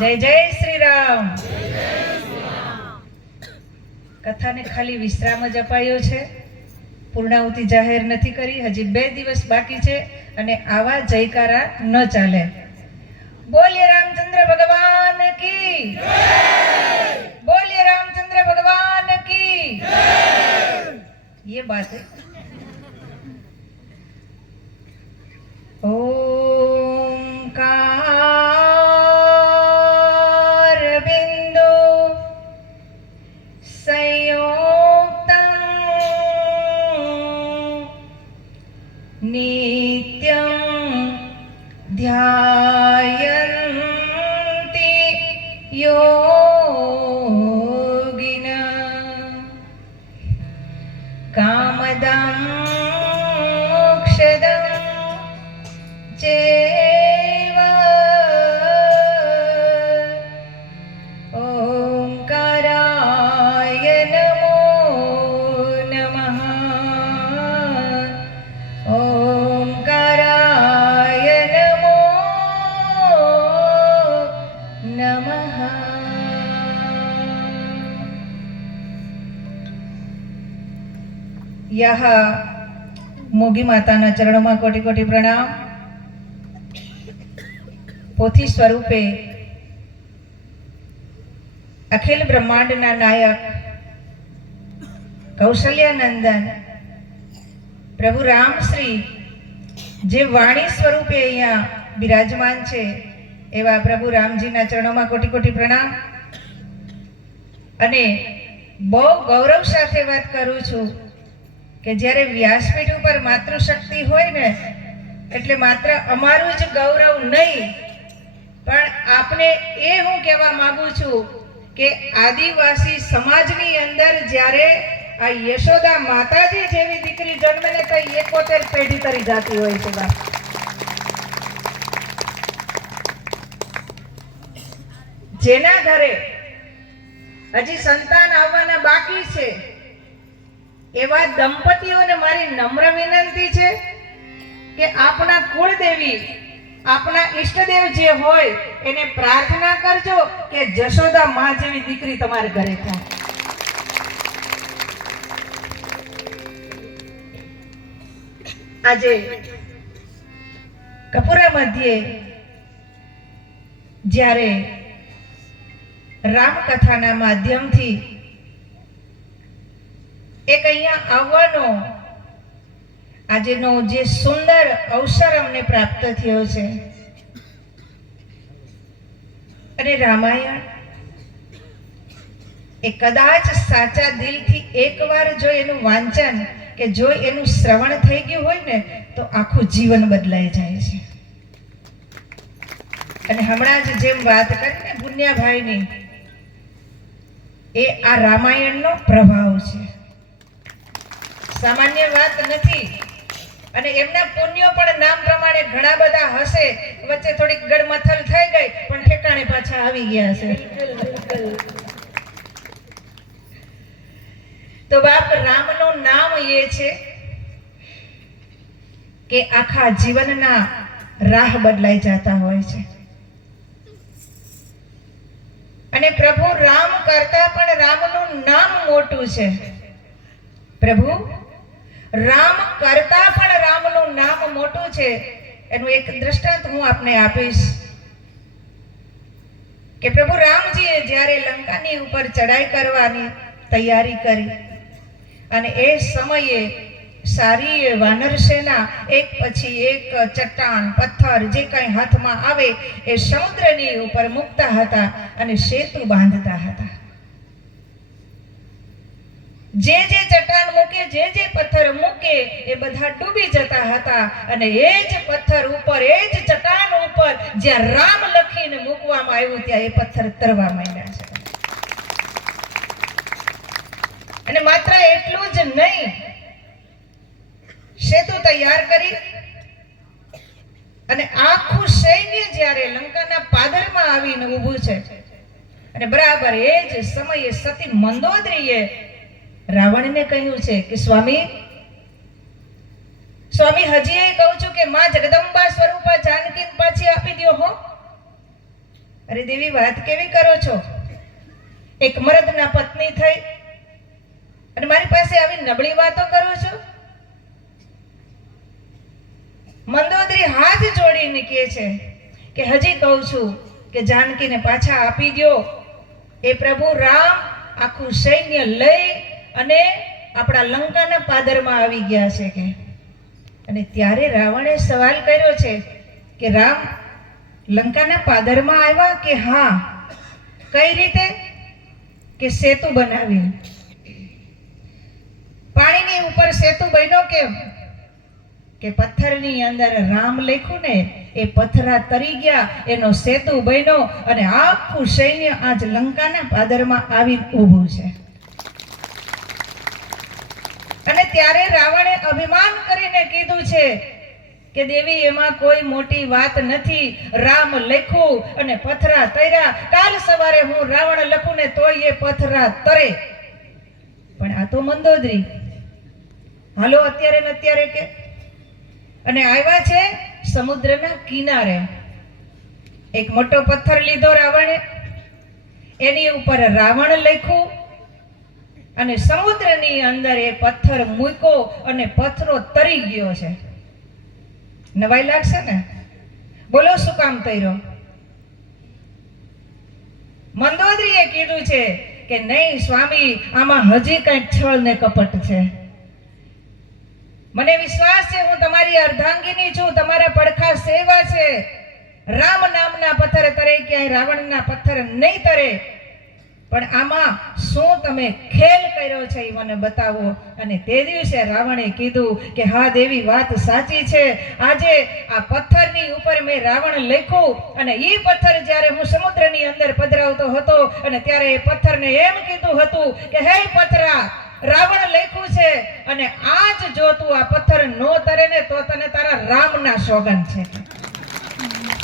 જય જય શ્રી રામ. કથાને ખાલી વિશ્રામ જ અપાયો છે, પૂર્ણાહુતિ જાહેર નથી કરી. હજી 2 દિવસ બાકી છે અને આવા જયકારા ન ચાલે. બોલીએ રામચંદ્ર ભગવાન કી જય. બોલીએ રામચંદ્ર ભગવાન કી જય. ये बात है. ओंकार बिंदु संयुक्तं नित्यं ध्यायन्ति योगिनः कामदं मोक्षदं चैव ओंकाराय नमो नमः. ओंकाराय नमो नमः. यह मोगी माताना चरणों कोटि कोटि प्रणाम. पोथी स्वरूपे अखिल ब्रह्मांडना नायक कौशल्यानंदन प्रभु राम श्री जे वाणी स्वरूपे अहींया विराजमान छे एवा प्रभु रामजीना चरणों कोटि कोटि प्रणाम. अने बहु गौरव साथे वात करूं छुं के ज्यारे व्यासपीठ पर मातृशक्ति होय ने एटले मात्र अमारुं ज गौरव नहीं, पण आपने ए हूँ कहेवा मांगू छूं के आदिवासी समाजनी अंदर ज्यारे आ यशोदा माताजी जेवी दीकरी जन्मे ने तो 71 पेढ़ी तरी जाती होय छे. जेना घरे हजी संतान आववाना बाकी छे एवा दंपतीओने मारी नम्र विनंती छे के आपना कुलदेवी आपना इष्टदेव जे होय एने प्रार्थना करजो के जशोदा मां जेवी दीकरी तमारे घरे थाय. आजे कपूरा मध्य ज्यारे रामकथाना माध्यमथी एक अहींया आवવાનો આજનો જે સુંદર અવસર અમને પ્રાપ્ત થયો છે અને રામાયણ એ કદાચ સાચા દિલથી એકવાર જો એનું વાંચન કે જો એનું શ્રવણ થઈ ગયું હોય ને તો આખું જીવન બદલાઈ જાય છે. અને હમણાં જ જેમ વાત કરીને પુણ્યાભાઈની એ આ રામાયણનો પ્રભાવ છે, સામાન્ય વાત નથી. અને એમના પુણ્યો પણ નામ પ્રમાણે ઘણા બધા હશે, વચ્ચે થોડીક ગડમથલ થઈ ગઈ પણ ઠેકાણે પાછા આવી ગયા છે. તો બાપ રામનું નામ એ છે કે આખા જીવનના રાહ બદલાઈ જતા હોય છે. અને પ્રભુ રામ કરતા પણ રામનું નામ મોટું છે. પ્રભુ राम करता पण रामनु नाम मोटू छे. एनु एक दृष्टांत हूँ आपने आपीश के प्रभु रामजीए ज्यारे लंकानी उपर चढ़ाई करवानी तैयारी करी अने ए समये सारी वानर सेना एक पछी एक चट्टान पत्थर जे कई हाथ में आवे ए समुद्रनी उपर मूकता हता अने सेतु बांधता हता. जे जे चट्टान मूके जे पत्थर मूके ए बधा डूबी जता हता अने एज पत्थर ऊपर एज चट्टान ऊपर ज्या राम लखीने मूकवामां आव्युं त्या ए पत्थर तरवा मांड्या छे. अने मात्र एटલું જ नहीं, सेतु तैयार करी अने आखुं सैन्य ज्यारे लंकाना पादરમાં आवीने ઊભું છે अने बराबर एज समये सती मंदोदरीए रावण ने कह્યું છે કે સ્વામી સ્વામી હજી એ કહું છું કે માં જગદંબા સ્વરૂપા જાનકી પાછી આપી દો હો. અરે દેવી, વાત કેવી કરો છો? એક મર્દના પત્ની થઈ અને મારી પાસે આવી નબળી વાતો કરો છો? મંદોદરી હાથ જોડીને કહે છે કે હજી કહું છું કે જાનકીને પાછા આપી દો. એ પ્રભુ રામ આખું સૈન્ય લઈ અને આપણા લંકાના પાદરમાં આવી ગયા છે કે. અને ત્યારે રાવણે સવાલ કર્યો છે કે રામ લંકાના પાદરમાં આવ્યા કે હા? કઈ રીતે? કે સેતુ બનાવી. પાણીની ઉપર સેતુ બન્યો કેમ? કે પથ્થરની અંદર રામ લખ્યું ને એ પથ્થરા તરી ગયા, એનો સેતુ બન્યો અને આખું સૈન્ય આજ લંકાના પાદરમાં આવી ઊભું છે. અને ત્યારે રાવણે અભિમાન કરીને કીધું છે કે દેવી, એમાં કોઈ મોટી વાત નથી. રામ લખ્યું અને પથ્થરા તર્યા. કાલ સવારે હું રાવણ લખું ને તોય એ પથ્થરા તરે. પણ આ તો મંદોદરી હાલો અત્યારે ને અત્યારે કે. અને આવ્યા છે સમુદ્રના કિનારે. એક મોટો પથ્થર લીધો રાવણે, એની ઉપર રાવણ લખ્યું અને સમુદ્રની અંદર એ પથ્થર મૂક્યો અને પથ્થરો તરી ગયો છે. નવાઈ લાગશે ને? બોલો શું કામ તર્યો? મંદોદરીએ કીધું છે કે નહીં સ્વામી, આમાં હજી કંઈક છળ ને કપટ છે. મને વિશ્વાસ છે, હું તમારી અર્ધાંગીની છું, તમારા પડખા સેવા છે. રામ નામના પથ્થર તરે, ક્યાંય રાવણના પથ્થર નહીં તરે. પણ આમાં શું તમે ખેલ કર્યો છે એ મને બતાવો. અને તે દિવસે રાવણે કીધું કે હા દેવી, વાત સાચી છે. આજે આ પથ્થરની ઉપર મેં રાવણ લખ્યું અને એ પથ્થર જ્યારે હું સમુદ્રની અંદર પધરાવતો હતો અને ત્યારે એ પથ્થરને એમ કીધું હતું કે હે પથ્થરા, રાવણ લખ્યું છે અને આજ જો તું આ પથ્થર નો તરે ને તો તને તારા રામના સોગંદ છે.